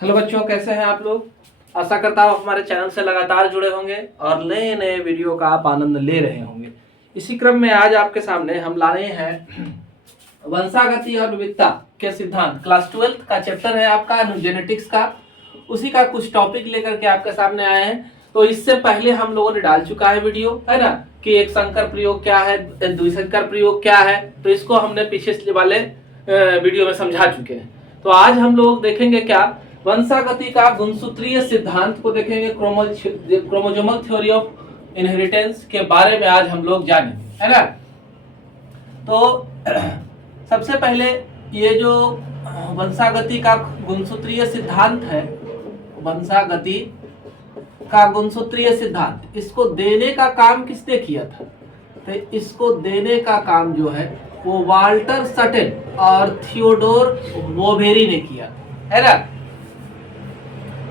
Hello बच्चों, कैसे हैं आप लोग। आशा करता हूँ हमारे चैनल से लगातार जुड़े होंगे और नए नए वीडियो का आप आनंद ले रहे होंगे। इसी क्रम में आज आपके सामने हम ला रहे हैं वंशागति और विविधता के सिद्धांत। क्लास 12 का चैप्टर है आपका जेनेटिक्स का, उसी का कुछ टॉपिक लेकर के आपके सामने आए हैं। तो इससे पहले हम लोगों ने डाल चुका है वीडियो, है ना, कि एक संकर प्रयोग क्या है, द्विसंकर प्रयोग क्या है। तो इसको हमने पीछे वाले वीडियो में समझा चुके हैं। तो आज हम लोग देखेंगे क्या, वंशागति का गुणसूत्रीय सिद्धांत को देखेंगे। क्रोमोसोमल थ्योरी ऑफ इनहेरिटेंस के बारे में आज हम लोग जानेंगे, है ना। तो सबसे पहले ये जो वंशागति का गुणसूत्रीय सिद्धांत है, वंशागति का गुणसूत्रीय सिद्धांत, इसको देने का काम किसने किया था? तो इसको देने का काम जो है वो वाल्टर सटेन और थियोडोर बोवेरी ने किया, है ना।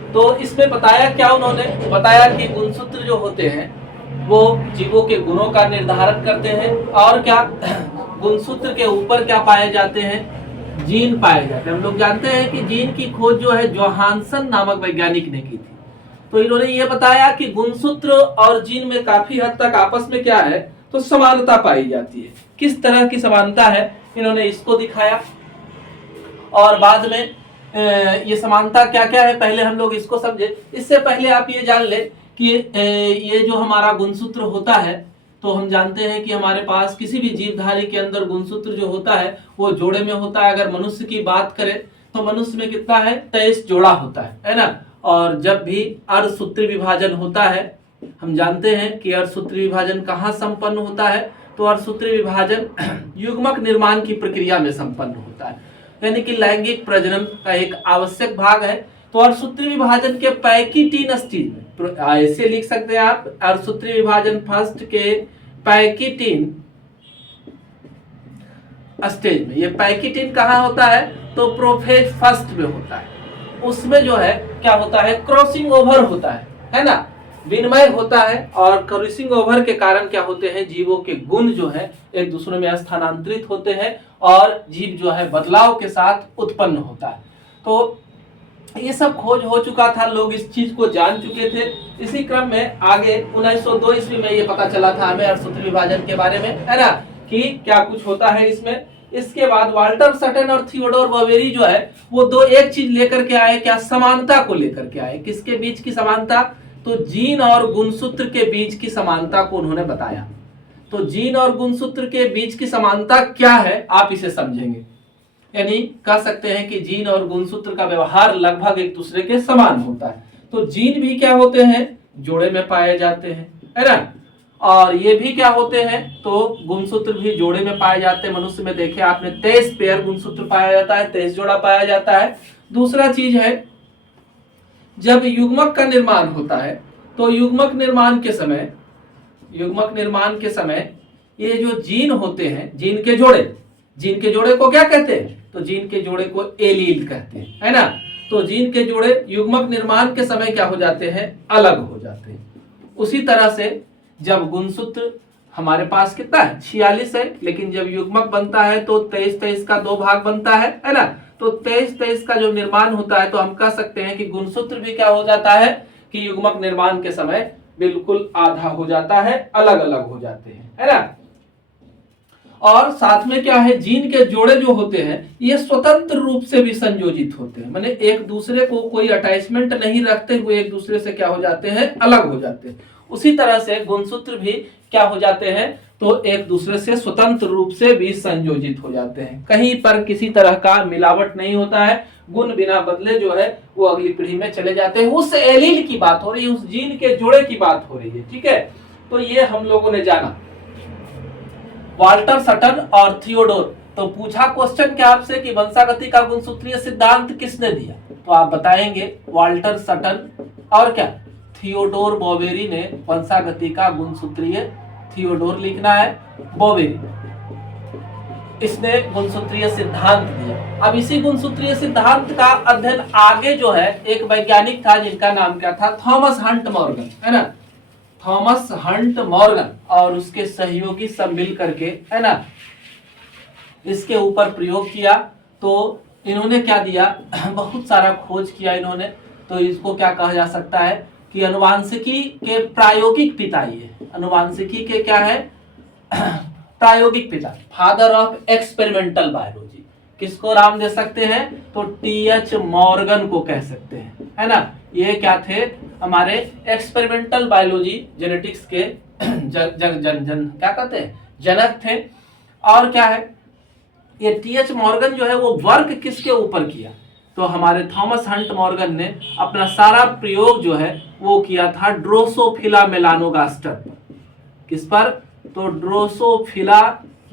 तो इसमें बताया क्या, उन्होंने बताया कि गुणसूत्र जो होते हैं वो जीवों के गुणों का निर्धारण करते हैं। और क्या, गुणसूत्र के ऊपर क्या पाए जाते हैं? जीन पाए जाते हैं। हम लोग जानते हैं कि जीन की खोज जो है जोहानसन नामक वैज्ञानिक ने की थी। तो इन्होंने ये बताया कि गुणसूत्र और जीन में काफी हद तक आपस में क्या है, तो समानता पाई जाती है। किस तरह की समानता है, इन्होंने इसको दिखाया। और बाद में ये समानता क्या क्या है, पहले हम लोग इसको समझे। इससे पहले आप ये जान ले कि ये जो हमारा गुणसूत्र होता है, तो हम जानते हैं कि हमारे पास किसी भी जीवधारी के अंदर गुणसूत्र जो होता है वो जोड़े में होता है। अगर मनुष्य की बात करें तो मनुष्य में कितना है, 23 जोड़ा होता है ना। और जब भी अर्धसूत्री विभाजन होता है, हम जानते हैं कि अर्धसूत्री विभाजन कहाँ संपन्न होता है, तो अर्धसूत्री विभाजन युग्मक निर्माण की प्रक्रिया में संपन्न होता है, यानी कि लैंगिक प्रजनन का एक आवश्यक भाग है। तो अर्धसूत्री विभाजन के पैकिटीन स्टेज में ऐसे लिख सकते हैं आप, अर्धसूत्री विभाजन फर्स्ट के पैकिटीन स्टेज में। ये पैकिटीन कहाँ होता है, तो प्रोफेज फर्स्ट में होता है। उसमें जो है क्या होता है, क्रॉसिंग ओवर होता है ना, विनिमय होता है। और क्रॉसिंग ओवर के कारण क्या होते हैं, जीवों के गुण जो है एक दूसरे में स्थानांतरित होते हैं और जीव जो है बदलाव के साथ उत्पन्न होता है। तो ये सब खोज हो चुका था, लोग इस चीज को जान चुके थे। इसी क्रम में आगे 1902 ईस्वी में ये पता चला था हमें अर्धसूत्री विभाजन के बारे में, है ना, कि क्या कुछ होता है इसमें। इसके बाद वाल्टर सटन और थियोडोर बोवेरी जो है वो दो एक चीज लेकर के आए, क्या, समानता को लेकर के आए। किसके बीच की समानता, तो जीन और गुणसूत्र के बीच की समानता को उन्होंने बताया। तो जीन और गुणसूत्र के बीच की समानता क्या है, आप इसे समझेंगे। यानी कह सकते हैं कि जीन और गुणसूत्र का व्यवहार लगभग एक दूसरे के समान होता है। तो जीन भी क्या होते हैं, जोड़े में पाए जाते हैं, है ना। और ये भी क्या होते हैं, तो गुणसूत्र भी जोड़े में पाए जाते हैं। मनुष्य में देखे आपने 23 पेयर गुणसूत्र पाया जाता है, 23 जोड़ा पाया जाता है। दूसरा चीज है, जब युग्मक का निर्माण होता है तो युग्मक निर्माण के समय ये जो जीन होते हैं, जीन के जोड़े को क्या कहते हैं, तो जीन के जोड़े को एलील कहते हैं, है ना। तो जीन के जोड़े युग्मक निर्माण के समय क्या हो जाते हैं, अलग हो जाते हैं। उसी तरह से जब गुणसूत्र हमारे पास कितना है, 46 है, लेकिन जब युग्मक बनता है तो 23-23 का 2 भाग बनता है ना। तो 23-23 का जो निर्माण होता है, तो हम कह सकते हैं कि गुणसूत्र भी क्या हो जाता है कि युग्मक निर्माण के समय बिल्कुल आधा हो जाता है, अलग अलग हो जाते हैं, है ना। और साथ में क्या है, जीन के जोड़े जो होते हैं ये स्वतंत्र रूप से भी संयोजित होते हैं, माने एक दूसरे को कोई अटैचमेंट नहीं रखते हुए एक दूसरे से क्या हो जाते हैं, अलग हो जाते हैं। उसी तरह से गुणसूत्र भी क्या हो जाते हैं, तो एक दूसरे से स्वतंत्र रूप से भी संयोजित हो जाते हैं। कहीं पर किसी तरह का मिलावट नहीं होता है, गुण बिना बदले जो है वो अगली पीढ़ी में चले जाते हैं। उस एलील की बात हो रही है, उस जीन के जोड़े की बात हो रही है, ठीक है। तो ये हम लोगों ने जाना वाल्टर सटन और थियोडोर। तो पूछा क्वेश्चन क्या आपसे कि वंशागति का गुणसूत्रीय सिद्धांत किसने दिया, तो आप बताएंगे वाल्टर सटन और क्या, थियोडोर बोवेरी ने वंशागति का गुणसूत्रीय, थियोडोर लिखना है, बोवेरी, इसने गुणसूत्रीय सिद्धांत दिया। अब इसी गुणसूत्रीय सिद्धांत का अध्ययन आगे जो है एक वैज्ञानिक था जिनका नाम क्या था, थॉमस हंट मॉर्गन, है ना। थॉमस हंट मॉर्गन और उसके सहयोगी सब मिल करके, है ना, इसके ऊपर प्रयोग किया। तो इन्होंने क्या दिया, बहुत सारा खोज किया इन्होंने। तो इसको क्या कहा जा सकता है कि अनुवांशिकी के प्रायोगिक पिता ये, अनुवांशिकी के क्या है, प्रायोगिक पिता, फादर ऑफ एक्सपेरिमेंटल बायोलॉजी। किसको नाम दे सकते हैं, तो टी.एच. मॉर्गन को कह सकते हैं, है ना। ये क्या थे, हमारे एक्सपेरिमेंटल बायोलॉजी जेनेटिक्स के क्या कहते हैं, जनक थे। और क्या है, ये टी.एच. मॉर्गन जो है वो वर्क किसके ऊपर किया, तो हमारे थॉमस हंट मॉर्गन ने अपना सारा प्रयोग जो है वो किया था ड्रोसोफिला मेलानोगास्टर पर। किस पर, तो ड्रोसोफिला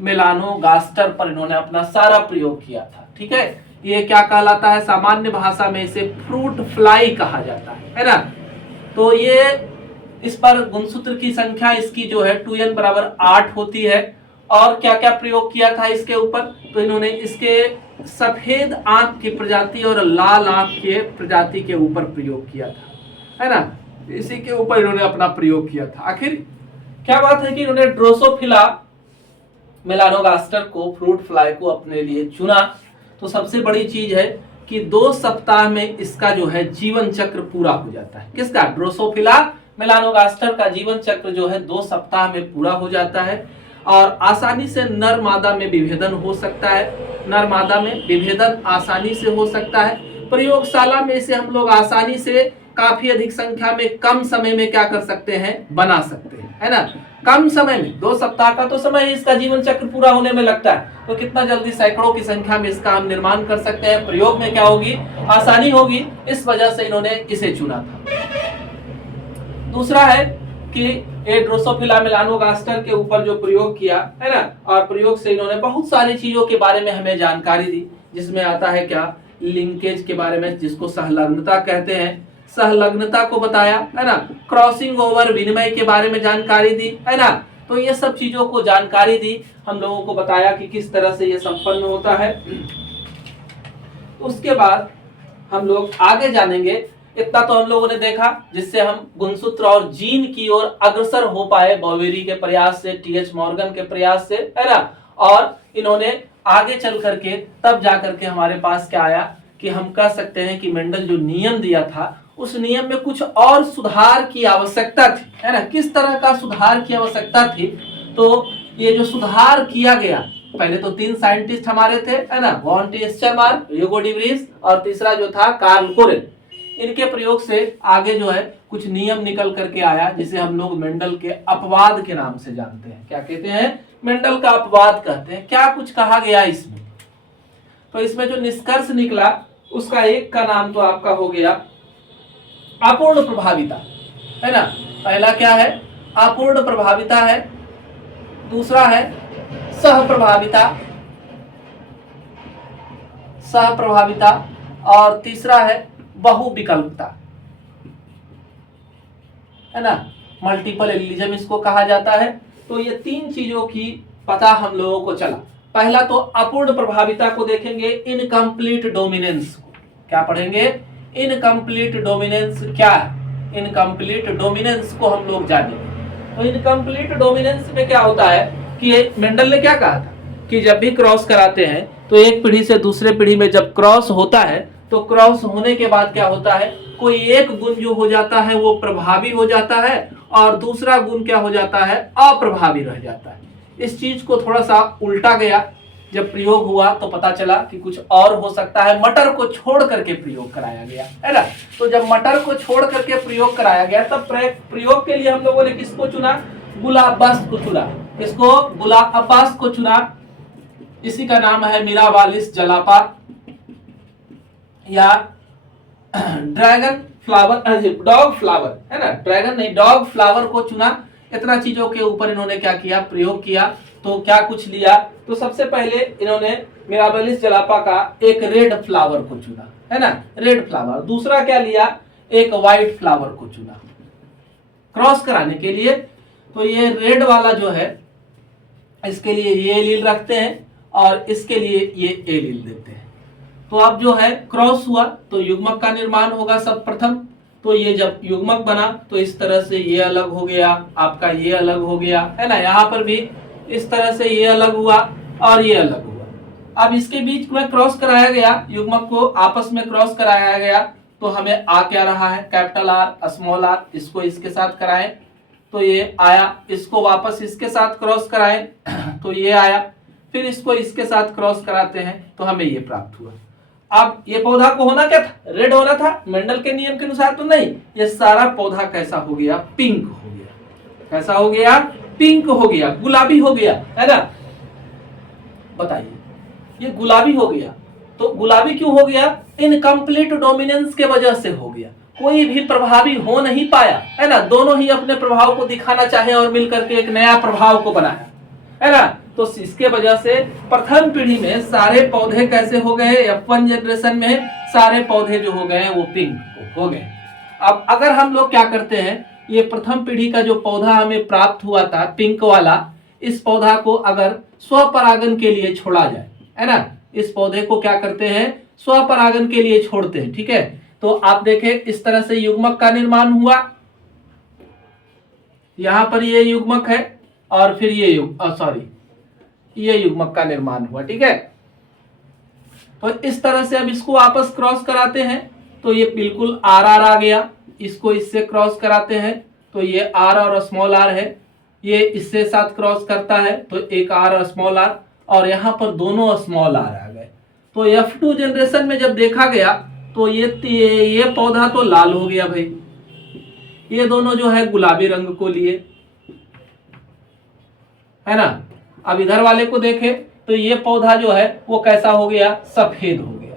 मेलानोगास्टर पर इन्होंने अपना सारा प्रयोग किया था। ठीक है, ये क्या कहलाता है, सामान्य भाषा में इसे फ्रूट फ्लाई कहा जाता है ना। तो ये इस पर गुणसूत्र की संख्या इसकी जो है 2n बराबर 8 होती है। और क्या क्या प्रयोग किया था इसके ऊपर, तो इन्होंने इसके सफेद आंख की प्रजाति और लाल आंख के प्रजाति के ऊपर प्रयोग किया था, है ना। इसी के ऊपर इन्होंने अपना प्रयोग किया था। आखिर क्या बात है कि इन्होंने ड्रोसोफिला मेलानोगास्टर को, फ्रूट फ्लाई को अपने लिए चुना। तो सबसे बड़ी चीज है कि 2 सप्ताह में इसका जो है जीवन चक्र पूरा हो जाता है। किसका, ड्रोसोफिला मेलानोगास्टर का जीवन चक्र जो है 2 सप्ताह में पूरा हो जाता है। और आसानी से नर मादा में विभेदन हो सकता है, नर मादा में विभेदन आसानी से हो सकता है। प्रयोगशाला में इसे हम लोग आसानी से काफी अधिक संख्या में कम समय में क्या कर सकते हैं, बना सकते हैं, है ना। कम समय में, 2 सप्ताह का तो समय इसका जीवन चक्र पूरा होने में लगता है, तो कितना जल्दी सैकड़ों की संख्या में इसका हम निर्माण कर सकते हैं। प्रयोग में क्या होगी, आसानी होगी, इस वजह से इन्होंने इसे चुना था। दूसरा है कि ड्रोसोफिला मेलानोगास्टर के ऊपर जो प्रयोग किया है ना, और प्रयोग से इन्होंने बहुत सारी चीजों के बारे में हमें जानकारी दी, जिसमें आता है क्या, लिंकेज के बारे में, जिसको सहलग्नता कहते हैं, सहलग्नता को बताया, है ना। क्रॉसिंग ओवर, विनिमय के बारे में जानकारी दी, है ना। तो ये सब चीजों को जानकारी दी, हम लोगों को बताया कि किस तरह से ये संपन्न होता है। उसके बाद हम लोग आगे जानेंगे। इतना तो हम लोगों ने देखा जिससे हम गुणसूत्र और जीन की ओर अग्रसर हो पाए, बॉवेरी के प्रयास से, टी.एच. मॉर्गन के प्रयास से, है ना। और इन्होंने आगे चल करके तब जा करके हमारे पास क्या आया कि हम कह सकते हैं कि मेंडल जो नियम दिया था, उस नियम में कुछ और सुधार की आवश्यकता थी, है ना। किस तरह का सुधार की आवश्यकता थी, तो ये जो सुधार किया गया, पहले तो 3 साइंटिस्ट हमारे थे, है ना, von Tschermak, Hugo de Vries, और तीसरा जो था कार्ल कोरेन। इनके प्रयोग से आगे जो है कुछ नियम निकल करके आया, जिसे हम लोग मेंडल के अपवाद के नाम से जानते हैं। क्या कहते हैं, मेंडल का अपवाद कहते हैं। क्या कुछ कहा गया इसमें, तो इसमें जो निष्कर्ष निकला उसका एक का नाम तो आपका हो गया अपूर्ण प्रभाविता, है ना। पहला क्या है, अपूर्ण प्रभाविता है। दूसरा है सह प्रभाविता, सह प्रभाविता। और तीसरा है बहुविकल्पता, है ना, मल्टीपल एलिज्म इसको कहा जाता है। तो ये 3 चीजों की पता हम लोगों को चला। पहला तो अपूर्ण प्रभाविता को देखेंगे, इनकम्प्लीट डोमिनेंस को। क्या पढ़ेंगे, इनकम्प्लीट डोमिनेंस क्या है, इनकम्प्लीट डोमिनेंस को हम लोग जानेंगे। तो इनकम्प्लीट डोमिनेंस में क्या होता है कि मेंडल ने क्या कहा था कि जब भी क्रॉस कराते हैं तो एक पीढ़ी से दूसरे पीढ़ी में जब क्रॉस होता है, तो क्रॉस होने के बाद क्या होता है, कोई एक गुण जो हो जाता है वो प्रभावी हो जाता है और दूसरा गुण क्या हो जाता है, अप्रभावी रह जाता है। इस चीज को थोड़ा सा उल्टा गया, जब प्रयोग हुआ तो पता चला कि कुछ और हो सकता है, मटर को छोड़ करके प्रयोग कराया गया, है ना। तो जब मटर को छोड़ करके प्रयोग कराया गया तब प्रयोग के लिए हम लोगों ने किसको चुना, बुलाअब्बास को चुना। किसको, बुलाअब्बास को चुना। इसी का नाम है मिराबालिस जलापा या ड्रैगन फ्लावर, डॉग फ्लावर, है ना, ड्रैगन नहीं, डॉग फ्लावर को चुना। इतना चीजों के ऊपर इन्होंने क्या किया, प्रयोग किया। तो क्या कुछ लिया, तो सबसे पहले इन्होंने मिराबालिस जलापा का एक रेड फ्लावर को चुना, है ना, रेड फ्लावर। दूसरा क्या लिया, एक व्हाइट फ्लावर को चुना क्रॉस कराने के लिए। तो ये रेड वाला जो है इसके लिए ये एलील रखते हैं और इसके लिए ये एलील देते हैं। तो अब जो है क्रॉस हुआ तो युग्मक का निर्माण होगा सब प्रथम। तो ये जब युग्मक बना तो इस तरह से ये अलग हो गया, आपका ये अलग हो गया, है ना। यहाँ पर भी इस तरह से ये अलग हुआ और ये अलग हुआ। अब इसके बीच में क्रॉस कराया गया, युग्मक को आपस में क्रॉस कराया गया, तो हमें आ क्या रहा है, कैपिटल आर स्मॉल आर, इसको इसके साथ कराएं तो ये आया, इसको वापस इसके साथ क्रॉस कराएं तो ये आया, फिर इसको इसके साथ क्रॉस कराते हैं तो हमें ये प्राप्त हुआ। अब ये पौधा को होना क्या था, रेड होना था मेंडल के नियम के अनुसार, तो नहीं, ये सारा पौधा कैसा हो गया, पिंक हो गया। कैसा हो गया, पिंक हो गया, गुलाबी हो गया, है ना। बताइए, ये गुलाबी हो गया, तो गुलाबी क्यों हो गया, इनकम्प्लीट डोमिनेंस के वजह से हो गया, कोई भी प्रभावी हो नहीं पाया, है ना। दोनों ही अपने प्रभाव को दिखाना चाहे और मिलकर के एक नया प्रभाव को बनाया, है ना। तो इसके वजह से प्रथम पीढ़ी में सारे पौधे कैसे हो गए, F1 जनरेशन में सारे पौधे जो हो गए वो पिंक हो गए। अब अगर हम लोग क्या करते हैं, ये प्रथम पीढ़ी का जो पौधा हमें प्राप्त हुआ था पिंक वाला, इस पौधा को अगर स्वपरागन के लिए छोड़ा जाए, है ना, इस पौधे को क्या करते हैं, स्वपरागन के लिए छोड़ते हैं, ठीक है। तो आप देखें इस तरह से युग्मक का निर्माण हुआ, यहां पर ये युग्मक है और फिर ये ये युग्मक का निर्माण हुआ, ठीक है। तो इस तरह से अब इसको वापस क्रॉस कराते हैं तो ये बिल्कुल आर आर आ गया, इसको इससे क्रॉस कराते हैं तो ये आर और स्मॉल आर है, ये इससे साथ क्रॉस करता है तो एक आर और स्मॉल आर, और यहाँ पर दोनों स्मॉल आर आ गए। तो F2 जनरेशन में जब देखा गया तो ये पौधा तो लाल हो गया भाई, ये दोनों जो है गुलाबी रंग को लिए, है ना। अब इधर वाले को देखें तो ये पौधा जो है वो कैसा हो गया, सफेद हो गया।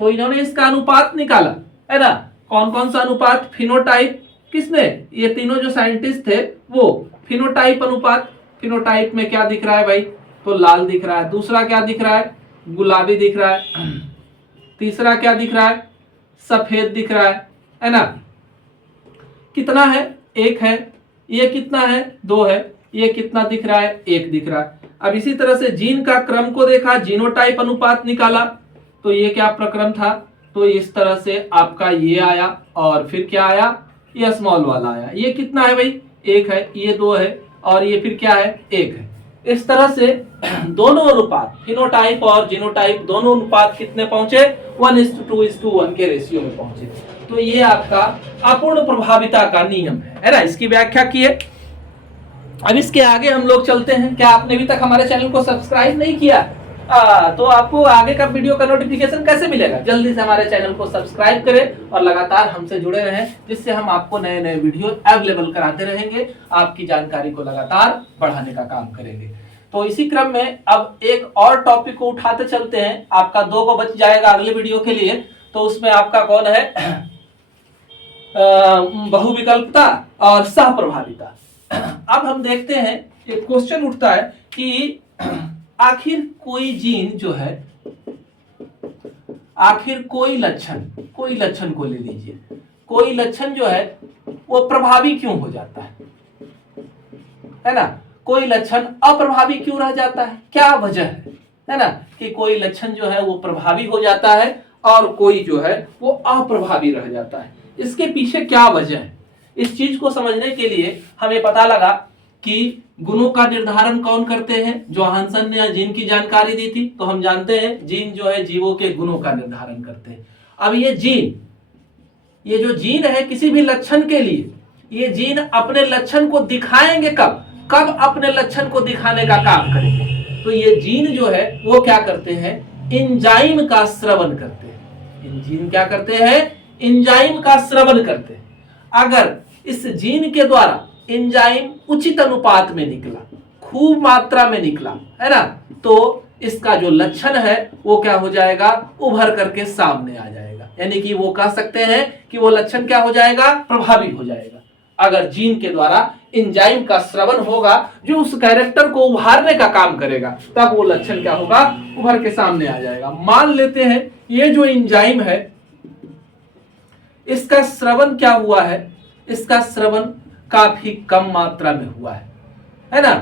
तो इन्होंने इसका अनुपात निकाला, है ना। कौन कौन सा अनुपात, फिनोटाइप, किसने, ये तीनों जो साइंटिस्ट थे वो फिनोटाइप अनुपात, फिनोटाइप में क्या दिख रहा है भाई, तो लाल दिख रहा है। दूसरा क्या दिख रहा है, गुलाबी दिख रहा है। तीसरा क्या दिख रहा है, सफेद दिख रहा है ना। कितना है, एक है। ये कितना है, दो है। ये कितना दिख रहा है, एक दिख रहा है। अब इसी तरह से जीन का क्रम को देखा, जीनोटाइप अनुपात निकाला, तो ये क्या प्रक्रम था, तो इस तरह से आपका ये आया और फिर क्या आया, ये स्मॉल वाला आया। ये कितना है भाई, एक है, ये दो है और ये फिर क्या है, एक है। इस तरह से दोनों अनुपात, फिनोटाइप और जीनोटाइप दोनों अनुपात कितने पहुंचे, 1:2:1 के रेशियो में पहुंचे। तो ये आपका अपूर्ण प्रभाविता का नियम है ना, इसकी व्याख्या की है। अब इसके आगे हम लोग चलते हैं। क्या आपने अभी तक हमारे चैनल को सब्सक्राइब नहीं किया, तो आपको आगे का वीडियो का नोटिफिकेशन कैसे मिलेगा, जल्दी से हमारे चैनल को सब्सक्राइब करें और लगातार हमसे जुड़े रहें, जिससे हम आपको नए नए वीडियो अवेलेबल कराते रहेंगे, आपकी जानकारी को लगातार बढ़ाने का काम करेंगे। तो इसी क्रम में अब एक और टॉपिक को उठाते चलते हैं, आपका 2 को बच जाएगा अगले वीडियो के लिए। तो उसमें आपका कौन है, बहुविकल्पता और सहप्रभाविता। अब हम देखते हैं, एक क्वेश्चन उठता है कि आखिर कोई जीन जो है, आखिर कोई लक्षण को ले लीजिए, कोई लक्षण जो है वो प्रभावी क्यों हो जाता है ना। कोई लक्षण अप्रभावी क्यों रह जाता है, क्या वजह है ना, कि कोई लक्षण जो है वो प्रभावी हो जाता है और कोई जो है वो अप्रभावी रह जाता है, इसके पीछे क्या वजह है। इस चीज को समझने के लिए हमें पता लगा कि गुणों का निर्धारण कौन करते हैं, जोहानसन ने जीन की जानकारी दी थी, तो हम जानते हैं जीन जो है जीवों के गुणों का निर्धारण करते हैं। अब ये जो जीन है किसी भी लक्षण के लिए, ये जीन अपने लक्षण को दिखाएंगे कब अपने लक्षण को दिखाने का काम करेंगे। तो ये जीन जो है वो क्या करते हैं, एंजाइम का स्रवण करते हैं। जीन क्या करते हैं, एंजाइम का स्रवण करते हैं। अगर इस जीन के द्वारा एंजाइम उचित अनुपात में निकला, खूब मात्रा में निकला, है ना, तो इसका जो लक्षण है वो क्या हो जाएगा, उभर करके सामने आ जाएगा। यानी कि वो कह सकते हैं कि वो लक्षण क्या हो जाएगा, प्रभावी हो जाएगा। अगर जीन के द्वारा एंजाइम का स्रवण होगा जो उस कैरेक्टर को उभारने का काम करेगा, तब वो लक्षण क्या होगा, उभर के सामने आ जाएगा। मान लेते हैं ये जो एंजाइम है इसका स्रवण क्या हुआ है, इसका स्रवण काफी कम मात्रा में हुआ है ना,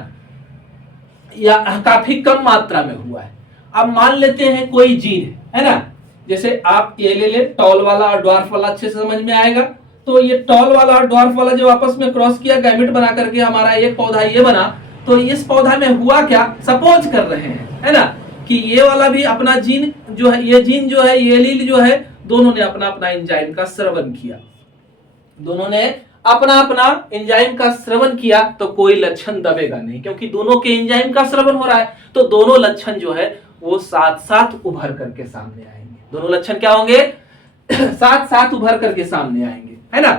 या काफी कम मात्रा में हुआ है। अब मान लेते हैं कोई जीन है ना, जैसे आप ये ले ले, टॉल वाला और ड्वार्फ वाला अच्छे से समझ में आएगा। तो ये टॉल वाला और ड्वार्फ वाला जब आपस में क्रॉस किया, गैमेट बना करके हमारा एक पौधा ये बना, तो इस पौधा में हुआ क्या, सपोज कर रहे हैं, है ना, कि ये वाला भी अपना जीन जो है, ये जीन जो है, ये एलील जो है, दोनों ने अपना अपना एंजाइम का स्रवण किया, दोनों ने अपना अपना एंजाइम का श्रवण किया, तो कोई लक्षण दबेगा नहीं, क्योंकि दोनों के एंजाइम का श्रवण हो रहा है, तो दोनों लक्षण जो है वो साथ साथ उभर करके सामने आएंगे। दोनों लक्षण क्या होंगे? साथ साथ उभर करके सामने आएंगे, है ना।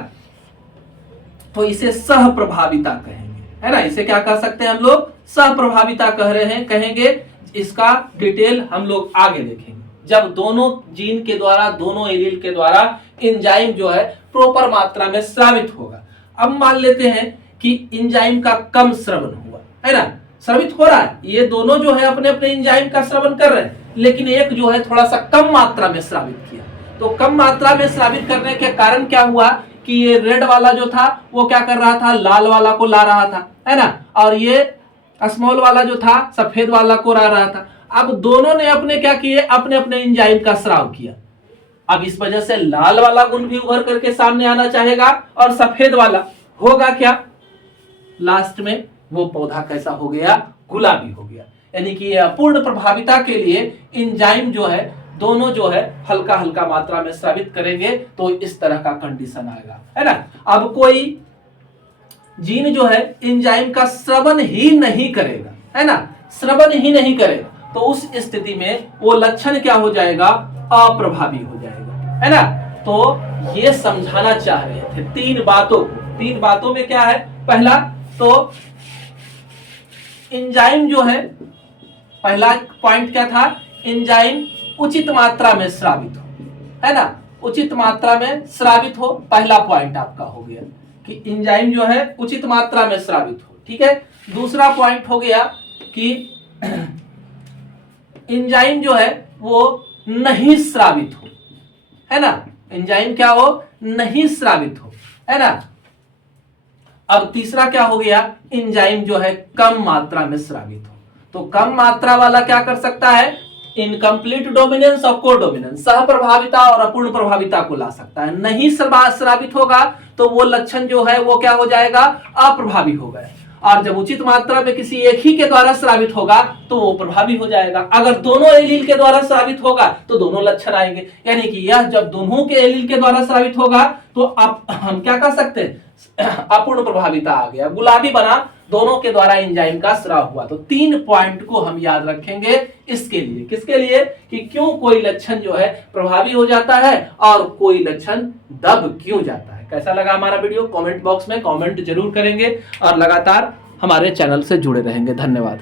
तो इसे सह प्रभाविता कहेंगे, है ना। इसे क्या कह सकते हैं हम लोग? सह प्रभाविता कह रहे हैं, कहेंगे। इसका डिटेल हम लोग आगे देखेंगे, जब दोनों जीन के द्वारा, दोनों एलील के द्वारा एंजाइम जो है प्रॉपर मात्रा में स्रावित होगा। अब मान लेते हैं कि एंजाइम का कम श्रवण हुआ, है ना, स्रावित हो रहा है, ये दोनों जो है अपने अपने एंजाइम का श्रवण कर रहे हैं, लेकिन एक जो है थोड़ा सा कम मात्रा में स्रावित किया। तो कम मात्रा में स्रावित करने के कारण क्या हुआ कि ये रेड वाला जो था वो क्या कर रहा था? लाल वाला को ला रहा था, है ना, और ये स्मॉल वाला जो था सफेद वाला को ला रहा था। अब दोनों ने अपने क्या किए? अपने अपने एंजाइम का स्राव किया। अब इस वजह से लाल वाला गुण भी उभर करके सामने आना चाहेगा, और सफेद वाला होगा क्या? लास्ट में वो पौधा कैसा हो गया? गुलाबी हो गया। यानी कि अपूर्ण प्रभाविता के लिए एंजाइम जो है दोनों जो है हल्का हल्का मात्रा में स्रावित करेंगे, तो इस तरह का कंडीशन आएगा, है ना। अब कोई जीन जो है एंजाइम का श्रवण ही नहीं करेगा, है ना, श्रवण ही नहीं करेगा, तो उस स्थिति में वो लक्षण क्या हो जाएगा? अप्रभावी हो जाएगा, है ना। तो ये समझाना चाह रहे थे तीन बातों को। तीन बातों में क्या है? पहला तो एंजाइम जो है, पहला पॉइंट क्या था? एंजाइम उचित मात्रा में स्रावित हो, है ना, उचित मात्रा में स्रावित हो, पहला पॉइंट आपका हो गया कि एंजाइम जो है उचित मात्रा में स्रावित हो, ठीक है। दूसरा पॉइंट हो गया कि एंजाइम जो है वो नहीं स्रावित हो, है ना, एंजाइम क्या हो? नहीं स्रावित हो, है ना। अब तीसरा क्या हो गया? एंजाइम जो है कम मात्रा में स्रावित हो। तो कम मात्रा वाला क्या कर सकता है? इनकम्प्लीट डोमिनेंस और कोडोमिनेंस, सह प्रभाविता और अपूर्ण प्रभाविता को ला सकता है। नहीं स्रावित होगा तो वो लक्षण जो है वो क्या हो जाएगा? अप्रभावी हो गया। और जब उचित मात्रा में किसी एक ही के द्वारा स्रावित होगा तो वो प्रभावी हो जाएगा। अगर दोनों एलील के द्वारा स्रावित होगा तो दोनों लक्षण आएंगे। यानी कि यह जब दोनों के एलील के द्वारा स्रावित होगा तो आप हम क्या कर सकते हैं? अपूर्ण प्रभाविता आ गया, गुलाबी बना, दोनों के द्वारा एंजाइम का स्राव हुआ। तो तीन पॉइंट को हम याद रखेंगे इसके लिए। किसके लिए? कि क्यों कोई लक्षण जो है प्रभावी हो जाता है और कोई लक्षण दब क्यों जाता है। कैसा लगा हमारा वीडियो? कमेंट बॉक्स में कमेंट जरूर करेंगे और लगातार हमारे चैनल से जुड़े रहेंगे। धन्यवाद।